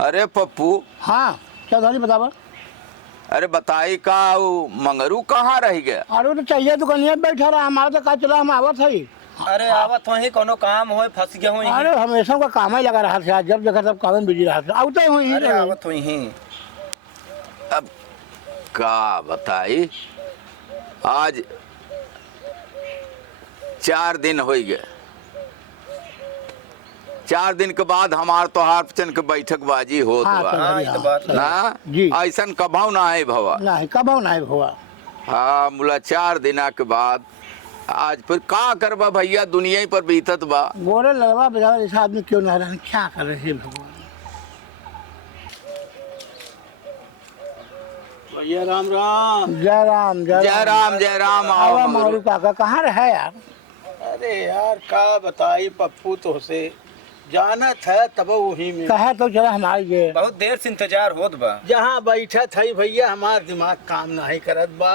अरे पप्पू, हाँ चौधरी बतावा। अरे बताई का वो मंगरू कहाँ रह गया? अरे तो चाहिए दुकानिया पे बैठा रहा, हमारा तो का चला हम आवत है। अरे आवत वही कोनो काम हो फंस गया हो अरे हमेशा का काम ही लगा रहा था, जब देखा तब काम में बिजी रहा था। आउते हुई अरे आवत वही अब का बताई, आज 4 दिन हो गए। 4 दिन के बाद हमार तोहार चन के बैठक बाजी होत हाँ, बा चल। हाँ ये तो बात है। ना जी। ऐसन कभाऊ ना है भवा। नहीं कब नहीं हुआ। हाँ मुला 4 दिना के बाद आज फिर का करबा भैया, दुनिया ही पर बीतत बा। गोरे लड़वा बेचारा जैसा आदमी क्यों ना रहे, क्या कर रहे हैं भगवान। भैया राम राम। जय राम जय राम जय राम। आओ आवा मगरू। मगरू काका कहाँ रहे यार? अरे यार का बताई पप्पू तो से जाना था तब वही में कहे तो चला हमारे ये बहुत देर से इंतजार होत बा। जहाँ बैठा था भैया हमार दिमाग काम नहीं करत बा।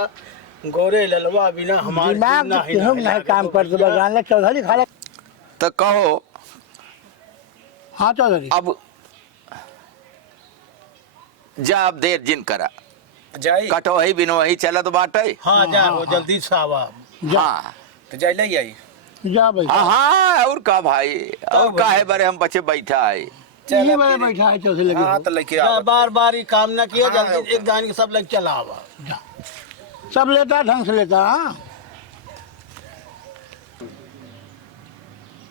गोरे ललवा बिना हमार दिमाग नहीं काम करते बगान चौधरी खाले। तो कहो हाँ चौधरी। अब जा, अब देर जिन करा, जाई कटोही बिनोही चलत बाटे। हाँ जा वो जल्दी से आवा। हाँ तो जाई ले आई। जा भाई हाँ हाँ, और का भाई, और का है बरे हम बच्चे बैठा है। यही वाला बैठा है चौधरी लगे हाँ हो। तो लेके जा आवत। बार बार ही काम न किया हाँ, जल्दी एक दान के सब लग चला आवा। जा। सब लेता ढंग से लेता। हाँ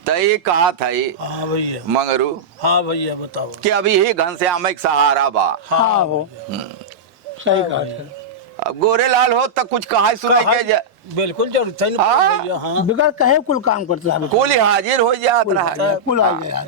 तो ये कहा था ये हाँ भैया। मंगरू हाँ भैया बताओ। कि अभी ही घनश्याम एक सहारा बा। हाँ हो सही कहा था। अब गोरेलाल हो तो कुछ कहा सुनाई के जा, बिल्कुल जरूरत है ना हाँ। भैया। हाँ बिगड़ कहे कुल काम करता है। कुल हाजिर हो जात रहा। कुल आ गया।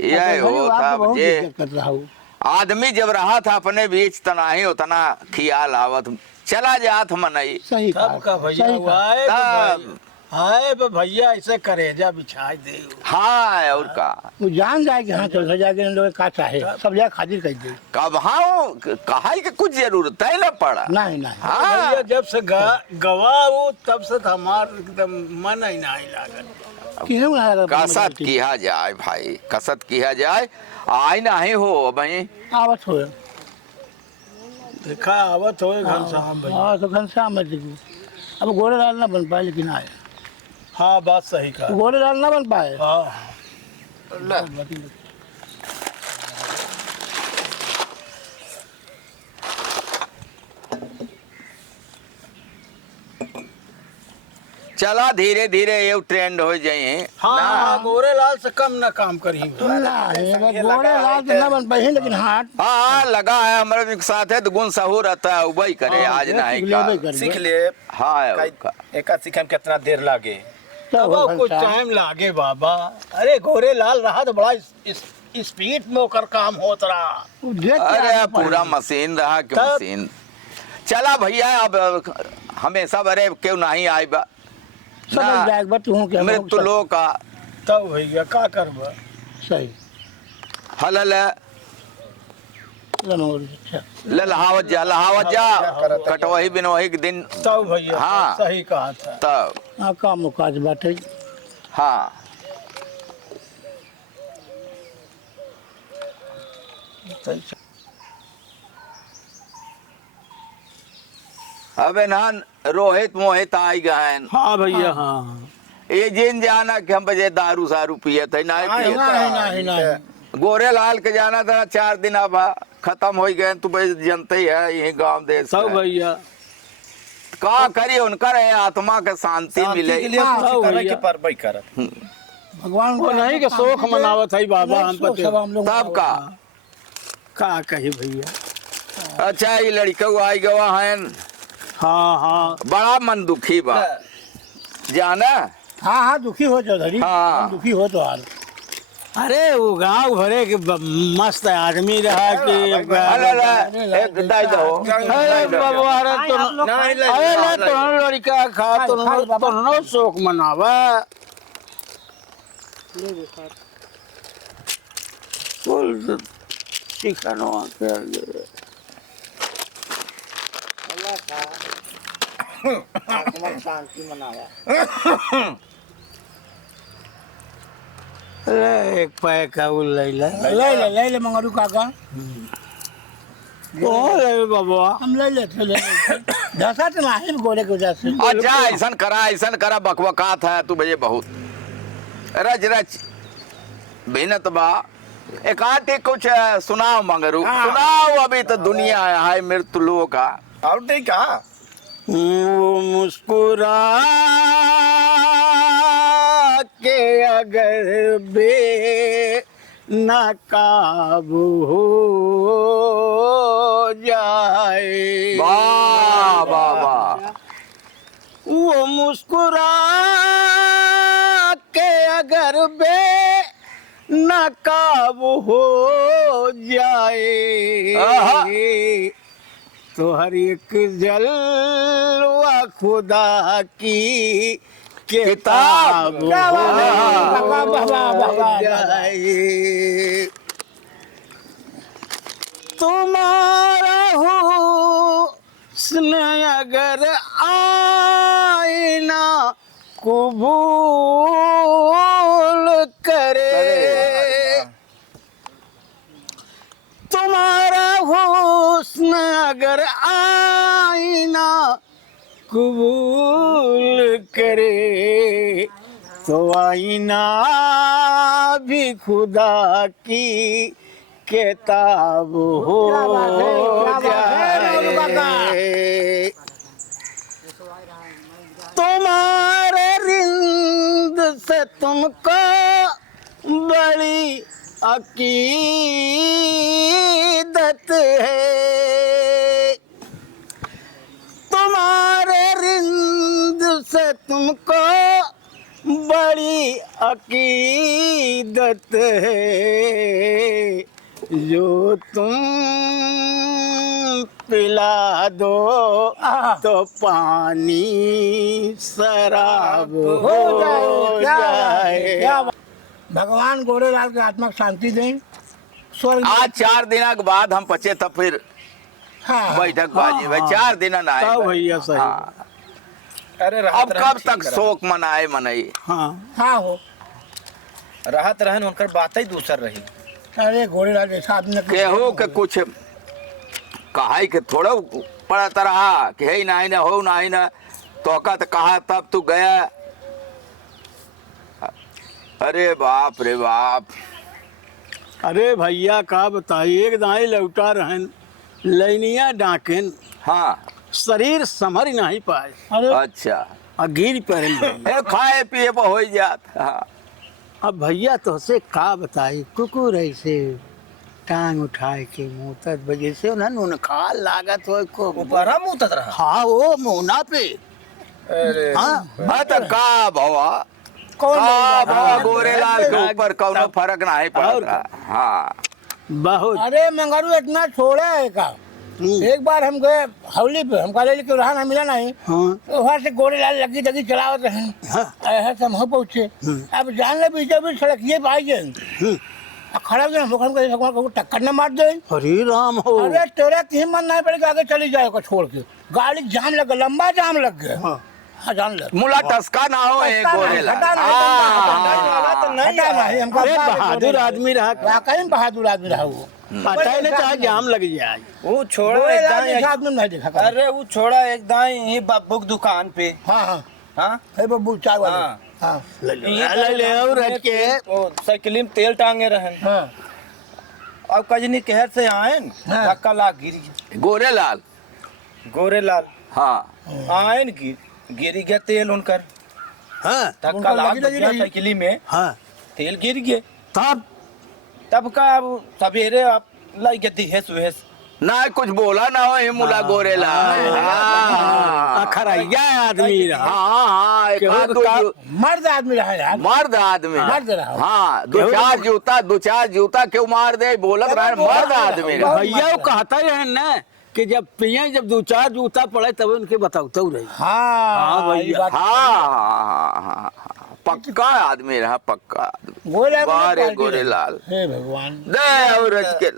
ये हो था बहुत जे दिक्कत कर रहा हूँ। आदमी जब रहा था अपने बीच तना ही उतना ख्याल आवत चला जात मनई। सही तब का भैया सही वो कहा। आए तो तब। भैया- आए तो भैया ऐसे करेजा बिछाई दे। हाँ और का वो जान जाए कि हाँ चौधरी जाके इन लोग का चाहे सब जगह खातिर कर दे। कब हाँ कहा कि कुछ जरूरत है ना पड़ा। नहीं नहीं हाँ भैया जब से गवा वो तब से तो हमार एकदम मन ही नहीं लागल। किसी को नहीं लगा कसत किया जाए भाई, कसत किया जाए। आई नहीं हो भाई। आवत हो। देखा आवत हो घनश्याम भैया। हाँ तो घनश्याम मत देखिए। अब गोरे लाल ना बन पाए लेकिन आए। हाँ बात सही कहा। गोरे लाल ना बन पाए। हाँ चला धीरे धीरे ये ट्रेंड हो जाए हाँ गोरे लाल से कम ना काम करी। गोरे लाल तो ना बन पाए लेकिन हाँ हाँ लगा है हमारे साथ है तो गुण सहू रहता है वही करे आज नहीं का। सीख ले। हाँ और का। एक सीखे में कितना देर लागे। अब कुछ टाइम लागे बाबा। अरे गोरे लाल रहा तो बड़ा स्पीड में होकर काम होत रहा। अरे पूरा मशीन रहा कि तब- मशीन। चला भैया अब हमेशा बरे क्यों नहीं आई बा समझ जाएगा तू हूँ क्या मृत्यु लोग का तब भैया का करबा। सही हलल अच्छा लहावत जा कटवही बिनवही के दिन तब भैया हाँ। सही कहा था। तब हाँ काम काज बाटे। हाँ अबे ना रोहित मोहित आई गए। हाँ भैया हाँ। ये जिन जाना कि हम बजे दारू सारू पिए थे नहीं पिए नहीं नहीं गोरे लाल के जाना था 4 दिन अब खत्म हो गए। तू भाई जनते ही है यही गांव देश सब का। भैया का करिए उनका रहे आत्मा के शांति मिले। के लिए हाँ, कुछ करे भैया। के पर भाई करत। भगवान वो नहीं के शोक मनावत है बाबा हम शोक पते। सब हम लोग तब का का कही भैया। अच्छा ये लड़का आई गवा है हाँ हाँ बड़ा मन दुखी बा जाना। हाँ हाँ दुखी हो चौधरी। हाँ। दुखी हो तो हाल। अरे वो गांव भरे के मस्त आदमी रहा कि एक दाई दो अरे बाबा अरे तो नहीं, नहीं, अरे नहीं, तो लड़का खा तो शोक मनावा। बोल सिखानो आके शांति मनावा। ले एक पैक का वो ले ले ले ले मंगरू काका ओ ले बाबा हम ले लेते धसा तो नहीं गोरे की वजह से अच्छा ऐसन करा बकबकात है तू भैया बहुत रच रच भिन्नत बा एक आटे कुछ सुनाओ मंगरू सुनाओ अभी तो दुनिया है मृत्यु लोग का और नहीं कहा वो मुस्कुरा के अगर बे नकाबू हो जाए वाह वाह वाह वो मुस्कुरा के अगर बे नकाबू हो जाए आहा। तो हर एक जलवा खुदा की किताब क्या बात है? हो वाह, वाह, वाह, वाह, वाह। जाए तुम्हारा हुस्न अगर आईना कबूल करे तुम्हारा हुस्न अगर आईना कबूल करे तो आईना भी खुदा की किताब हो क्या बात है, राहुल काका। जाए तुम्हारे रिंद से तुमको बड़ी अकीदत है तुम्हारे रिंद से तुमको बड़ी अकीदत है जो तुम पिला दो तो पानी शराब हो क्या बात है, जाए क्या बात। भगवान गोरेलाल की आत्मा को शांति दें स्वर्ग आज 4 दिन के बाद हम पचे तब फिर हाँ बैठक बाजी भाई 4 दिन ना आए तब भैया सही। हाँ। अरे अब कब तक शोक मनाए मनई हाँ हाँ हो राहत रहन उनकर बात ही दूसर रही अरे गोरेलाल जैसा आदमी ने केहू के कुछ कहा के थोड़ा पड़त रहा कि हे ना ना हो ना ना तो कहा तब तू गया अरे बाप रे बाप अरे भैया का बताइए एक दाई लौटा रहन लैनिया डाकेन हाँ शरीर संभर ही नहीं पाए अरे अच्छा और गिर पड़े ए खाए पिए पर हो जात हाँ अब भैया तो से का बताई कुकुर ऐसे टांग उठाए के मुँह तक वजह से उन्हें उनखाल लागत हो को ऊपरा मुतत रहा हाँ वो मोना पे अरे हाँ हाँ तो का भवा कौन का नहीं भवा जाना? गोरेलाल के ऊपर कौनो फर्क नहीं पड़त और रहा हाँ बहुत अरे मंगरू इतना छोड़ा है का एक बार हम गए हवली पे हम कॉलेज के रहा ना मिला नहीं हाँ तो वहाँ से गोरेलाल लगी दगी चलावत रहे हाँ ऐसा हम हो पहुँचे अब जान ले बीच बीच सड़क ये पाई गए खड़ा हो गया भगवान को टक्कर न मार दे हरे राम हो अरे तेरा की हिम्मत नहीं पड़ेगा आगे चली जाएगा छोड़ के गाड़ी जाम लग गया लंबा जाम लग गया हाँ हाँ जान लग मुला टसका ना हो एक गोरेलाल हटा नहीं, हाँ, तो नहीं नहीं हमको अरे बहादुर आदमी रहा वाकई में बहादुर आदमी रहा वो पता ही नहीं चाहे जाम लग जाए वो छोड़ा एक गोरेलाल जैसा दाएं आदमी नहीं देखा कभी। अरे वो छोड़ा एक दाएं यही बब्बू की दुकान पे हाँ हाँ हाँ हे बब्बू चाय वाले हाँ। हाँ ले और रच के वो साइकिल में तेल टांगे रहन हाँ अब कजनी कहर से आए न, हाँ। धक्का लाग गिर गया गोरेलाल गोरेलाल हाँ आए न गिर गया तेल उनकर हाँ धक्का उनका लाग लगी गया लगी। साइकिल में हाँ तेल गिर गए तब तब का अब सवेरे आप लाई गए दिहेस उहेस ना कुछ बोला ना हो ये मुला गोरेलाल हाँ अखरैया आदमी रहा हाँ हाँ एक केहू आध के दो का- जू- मर्द आदमी रहा यार मर्द आदमी मर्द रहा। हाँ दो चार जूता क्यों मार दे बोलत रहे मर्द आदमी रहा। भैया वो कहता ही है ना कि जब पिए जब दो चार जूता पड़े तब उनके बताता रही हाँ हाँ ये भैया। बात- हाँ पक्का आदमी रहा पक्का आदमी गोरेलाल को बारे पार्टी गोरेलाल रही। हे भगवान दे और रच के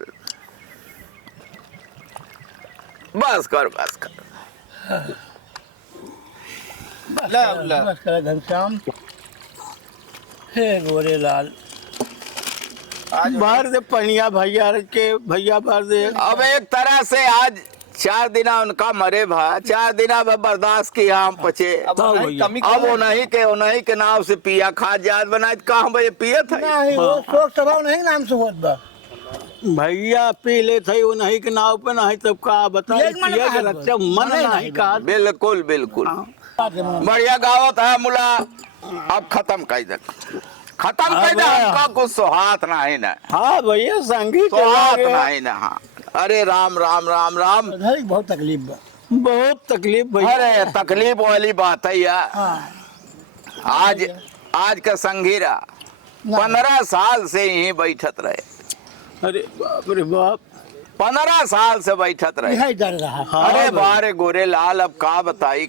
बस कर ला ला बस कर घनश्याम हे गोरेलाल बाहर से पनिया भैया के भैया बाहर से अब एक तरह से आज 4 दिना उनका मरे भा 4 दिना बर्दाश्त किया हम पचे। अब तो नहीं, भैया। कमी अब उन्हीं के नाम से पिया खा जात बनाए कहाँ भाई पिए थे। नहीं वो शोक सभा नहीं नाम से होत बा। भैया पी ले थे वो नहीं के नाव पे नहीं तब का बताए पिए के मन पिए के कहा रक्षा बा। मन नहीं नहीं का बिल्कुल बिल्कुल बात है मन। बढ़िया गावत है मुला। अब खत्म कर दे खत्म कर दे अब- हमका कुछ सुहात नहीं ना हाँ भैया संगीत सुहात नहीं ना। हाँ अरे राम राम राम राम। उधर ही बहुत तकलीफ बा। बहुत तकलीफ भैया अरे तकलीफ वाली बात है यार। हाँ आज का संगीरा 15 साल से यहीं बैठत रहे। अरे बाप रे बाप 15 साल से बैठत रहे। यही डर रहा। हाँ अरे भैया। बारे गोरे लाल अब का बताई।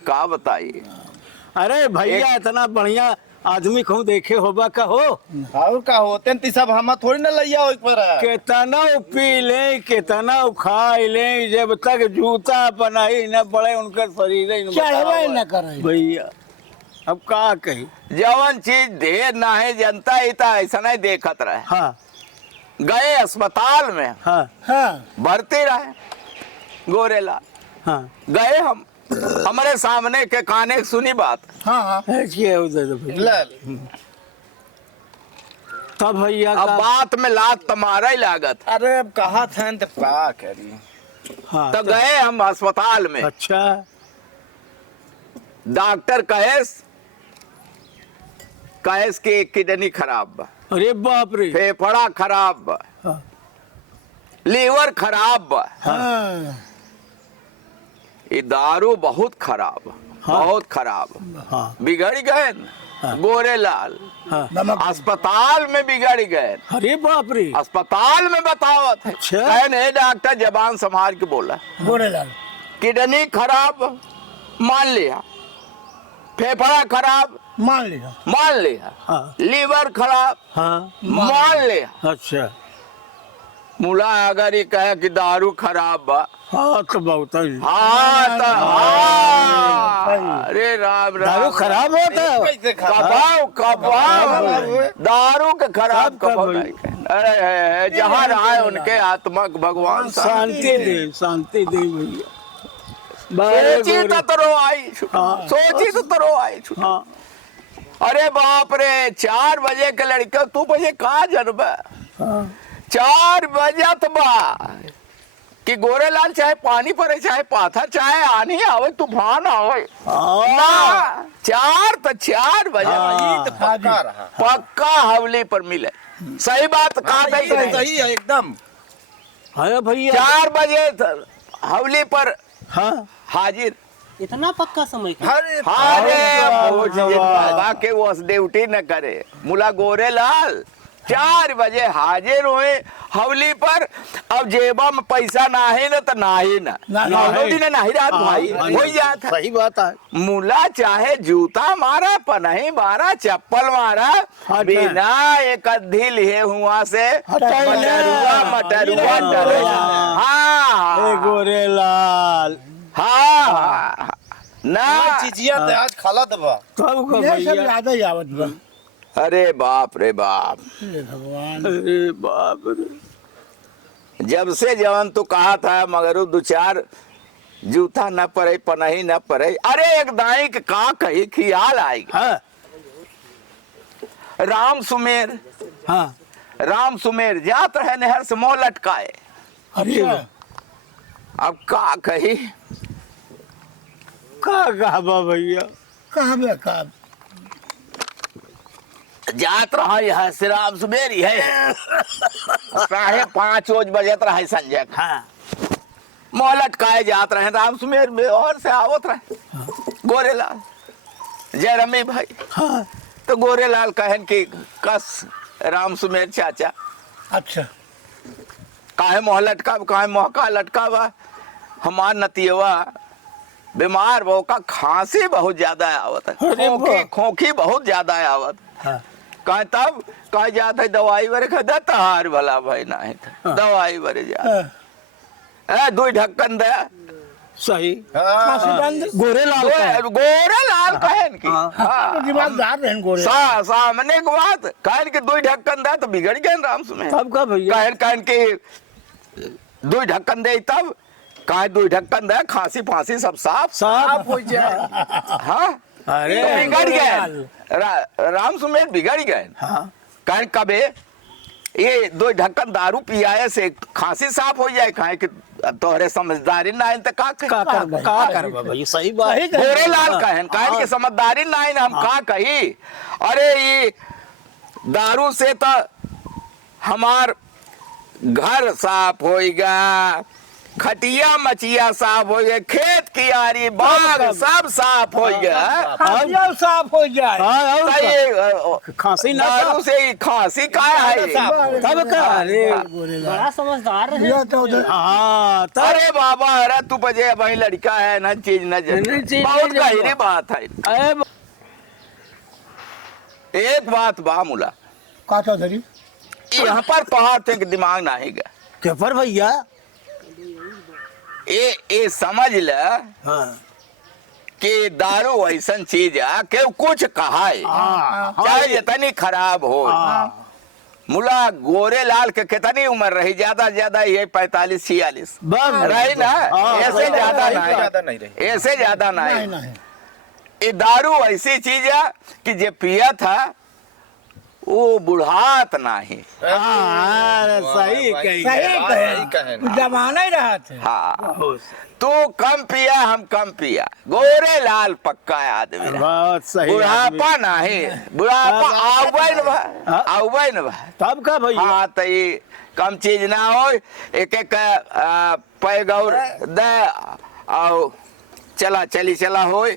अरे भैया इतना बढ़िया आदमी कहूँ देखे होबा का हो और का होते हैं सब हम थोड़ी ना लिया हो एक बार कितना पी ले कितना खा ले जब तक जूता बनाई न पड़े उनका शरीर ही न चढ़वे बतावा। न करे। भैया अब का कही जवन चीज ढेर ना है जनता ही था ऐसा नहीं देखत रहे। हाँ गए अस्पताल में हाँ हाँ भर्ती रहे गोरेलाल। हाँ गए हम हमारे सामने के काने सुनी बात। हाँ हाँ ऐसे है उधर तो भैया। तब भैया अब का बात में लात तुम्हारा ही लागत। अरे अब कहा था तो का करी। हाँ तो गए हम अस्पताल में। अच्छा डॉक्टर कहेस कि किडनी खराब बा अरे बाप रे फेफड़ा खराब बा हाँ लीवर खराब बा। हाँ ये दारू बहुत खराब हाँ। बहुत खराब हाँ बिगड़ गए न। हाँ। गोरेलाल हाँ नमक अस्पताल में बिगड़ गए। अरे बाप रे अस्पताल में बताओ थे अच्छा। कहने डॉक्टर जबान संभाल के बोला गोरेलाल किडनी खराब मान लिया फेफड़ा खराब मान लिया। मान लिया हाँ लीवर खराब हाँ मान लिया। अच्छा मुला अगर ये कहे कि दारू खराब बा हाँ तो बहुत ही हाँ तो हाँ अरे राम राम दारू खराब होता है कैसे खराब कबाव दारू के खराब सब कबाव कब नहीं कहे। अरे जहाँ रहा उनके आत्मा को भगवान शांति दे भैया बारे सोची गोरे- तो तरो आई हाँ। सोची तो तरो आई हाँ अरे बाप रे 4 बजे के लड़का तू बजे कहा जनब हाँ 4 बजत बा कि गोरेलाल चाहे पानी पड़े चाहे पाथर चाहे आनी आवे तूफान आवे ना हाँ 4 बजे हाँ। तो पक्का रहा। पक्का हवली पर मिले। सही बात कहा हाँ, ये नहीं सही है एकदम। हाँ भैया 4 बजे हवली पर हाँ हाजिर। इतना पक्का समय का अरे अरे वो वाह। बाबा के वो ड्यूटी न करे मुला गोरेलाल 4 बजे हाजिर हुए हवली पर। अब जेबा में पैसा ना है ना तो ना ही ना ना- नौनो दिन नहीं रात भाई हो ही जाता है। सही बात है मुला चाहे जूता मारा पनही मारा चप्पल मारा हट। बिना एक अद्धी लिए हुआ से हटाई मटरुआ ना। मटरुआ हाँ। डरे। ए हाँ गोरेलाल हाँ हाँ ना चीजिया तो आज खलत बा। कब का ये सब भैया याद ही आवत बा। अरे बाप रे बाप हे भगवान अरे बाप रे जब से जवन तू कहा था मगर 2-4 जूता न पड़े पनही न पड़े। अरे एक दाई के का कही ख्याल आई हाँ राम सुमेर जात रहे नहर से मोह लटकाए। अच्छा अब का कही का कहा भैया कहाँ बे कहाँ जात रहा है श्री राम सुमेर है 5:30 बजत रहे संजय का। हाँ मोह लटकाए जात रहे राम सुमेर में और से आवत रहे गोरेलाल जयरमी भाई। हाँ तो गोरेलाल कहन कि कस राम सुमेर चाचा अच्छा काहे मोह लटका काहे मोह का लटका बा हमार नतियवा बीमार वो का खांसी बहुत ज्यादा आवत है अरे वाह। खोखी बहुत ज्यादा आवत हाँ कहे तब कहे जात है दवाई बरे खदा तहार वाला भाई ना है दवाई बरे जा हाँ, 2 ढक्कन दे सही फांसी हाँ बंद गोरे लाल का है। गोरे लाल कहन की हाँ। हाँ। तो दिमागदार रहन गोरे सामने के बात कहन के दो ढक्कन दे तो बिगड़ गए राम सुमे तब का भैया कहन कहन के दो ढक्कन दे तब कहे दो ढक्कन दे खांसी फांसी सब साफ साहब हो जाए हाँ अरे तो बिगड़ गोरे गए लाल। राम सुमेर बिगड़ गए हाँ कहन कबे ये दो ढक्कन दारू पियाए से खांसी साफ हो जाए कहे कि तोहरे समझदारी ना है तो का का करबा भैया सही बात सही कहे। गोरे लाल कहन कहन के समझदारी ना है हम का कही अरे ये दारू से तो हमार घर साफ होएगा खटिया मचिया साफ हो गए खेत कियारी बाग सब साफ हो गया खांसिया साफ हो जाए हाँ और तो ये खांसी ना दारू से ही खांसी का है तब का अरे बड़ा समझदार है ये तो उधर- हाँ तब अरे बाबा अरे तू बजे वही लड़का है न चीज न न चीज बहुत न गहरी जब। बात है अरे एक बात बा मुला का चौधरी यहाँ पर पहाड़ थे कि दिमाग ना ही गया क्या पर भैया ये समझ ल हाँ कि दारू ऐसा चीज है कि कुछ कहा है चाहे जितनी खराब हो मुला गोरे लाल के कितनी उम्र रही ज्यादा ज्यादा ये 45-46 बस रही ना हाँ, ऐसे ज्यादा ज्यादा नहीं नहीं रही। ऐसे ज्यादा नहीं नहीं नहीं ये दारू ऐसी चीज है कि जे पिया था वो बुढ़ात नहीं हाँ अरे सही कही सही सही कहे कहे। जमाना ही रहा थे हाँ तू कम पिया हम कम पिया गोरे लाल पक्का आदमी रहा। बहुत सही बुढ़ापा नहीं बुढ़ापा आवे न बा हाँ? आवे न बा तब का भैया हाँ तो ये कम चीज ना हो एक एक पैगौर दे आओ चला चली चला हो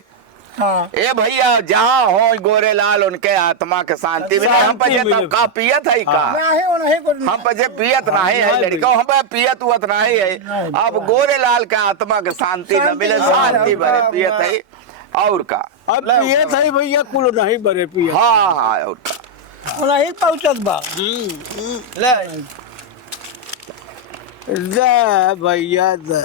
हाँ ए भैया जहाँ हो गोरे लाल उनके आत्मा के शांति मिले हम शांति पजे मिले। तब का पियत है का नहीं वो नहीं कुछ हम पजे पियत नहीं है नहीं लड़का हम पियत हुआ नहीं है नहीं, अब गोरे लाल के आत्मा के शांति न मिले शांति भरे पियत है और का अब पिए थे भैया कुल नहीं बरे पिए हाँ हाँ और का वो नहीं पहुंचत बा ले जा भैया जा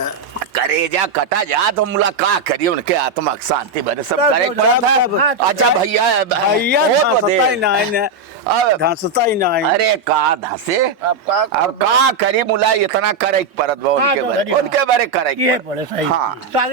करेजा कटा जा तो मुलाकात करिए उनके आत्मा की शांति भरे सब सब करे सब पड़ा सब था सब अच्छा भैया भैया हो तो दे। धंसता ही नहीं ने अब- धंसता ही नहीं अरे का धसे अब का अब का करी मुला इतना करे परत बा हाँ, उनके तो बारे धरी, हाँ। उनके बारे करे ये पड़े सही हाँ सारे